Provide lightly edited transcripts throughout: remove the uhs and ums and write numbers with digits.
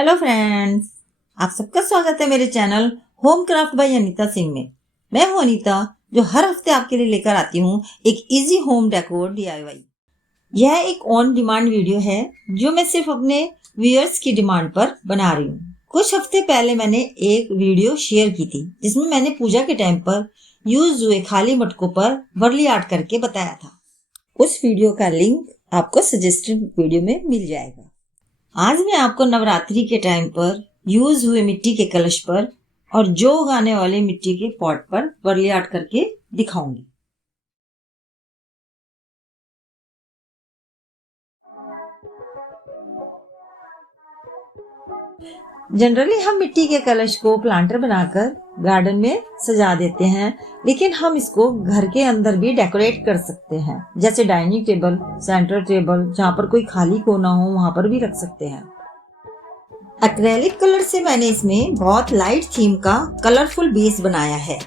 Hello friends, आप सबका स्वागत है मेरे channel Home Craft by Anita Singh में। मैं हूं अनीता, जो हर हफ्ते आपके लिए लेकर आती हूं एक इजी होम डेकोर डीआईवाई। यह एक ऑन डिमांड वीडियो है जो मैं सिर्फ अपने व्यूअर्स की डिमांड पर बना रही हूं। कुछ हफ्ते पहले मैंने एक वीडियो शेयर की थी जिसमें मैंने पूजा के टाइम पर यूज हुए खाली मटकों पर वर्ली आर्ट करके बताया था। उस वीडियो का लिंक आपको सजेस्टेड वीडियो में मिल जाएगा। आज मैं आपको नवरात्रि के टाइम पर यूज हुए मिट्टी के कलश पर और जो उगाने वाले मिट्टी के पॉट पर वर्ली आर्ट करके दिखाऊंगी। जनरली हम मिट्टी के कलश को प्लांटर बनाकर गार्डन में सजा देते हैं, लेकिन हम इसको घर के अंदर भी डेकोरेट कर सकते हैं। जैसे डाइनिंग टेबल, सेंटर टेबल, जहाँ पर कोई खाली कोना हो वहां पर भी रख सकते हैं। एक्रेलिक कलर से मैंने इसमें बहुत लाइट थीम का कलरफुल बेस बनाया है।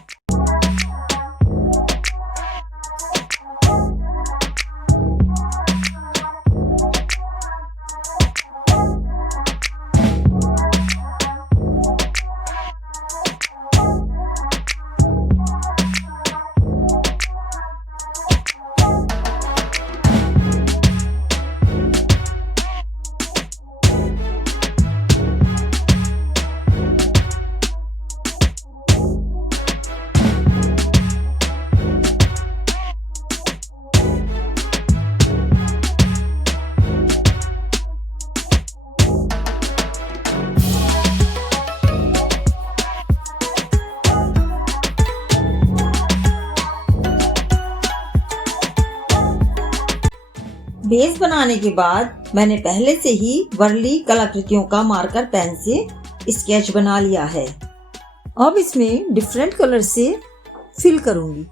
बेस बनाने के बाद मैंने पहले से ही वर्ली कलाकृतियों का मार्कर पेन से स्केच बना लिया है। अब इसमें डिफरेंट कलर से फिल करूंगी।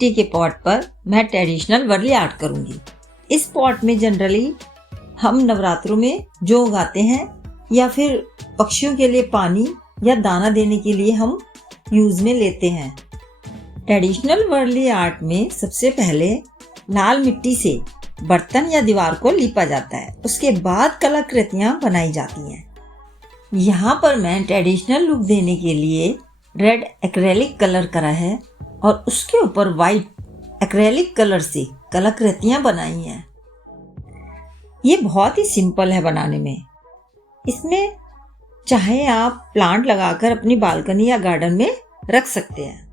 मिट्टी के पॉट पर मैं ट्रेडिशनल वर्ली आर्ट करूंगी। इस पॉट में जनरली हम नवरात्रों में जो उगाते हैं या फिर पक्षियों के लिए पानी या दाना देने के लिए हम यूज में लेते हैं। ट्रेडिशनल वर्ली आर्ट में सबसे पहले लाल मिट्टी से बर्तन या दीवार को लीपा जाता है, उसके बाद कलाकृतियां बनाई जाती हैं। यहाँ पर मैं ट्रेडिशनल लुक देने के लिए रेड एक्रेलिक कलर करा है और उसके ऊपर वाइट एक्रेलिक कलर से कलाकृतियां बनाई हैं। ये बहुत ही सिंपल है बनाने में। इसमें चाहे आप प्लांट लगाकर अपनी बालकनी या गार्डन में रख सकते हैं।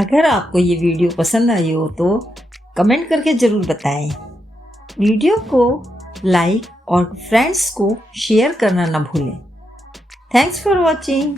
अगर आपको ये वीडियो पसंद आई हो तो कमेंट करके ज़रूर बताएं। वीडियो को लाइक और फ्रेंड्स को शेयर करना ना भूलें। Thanks for watching.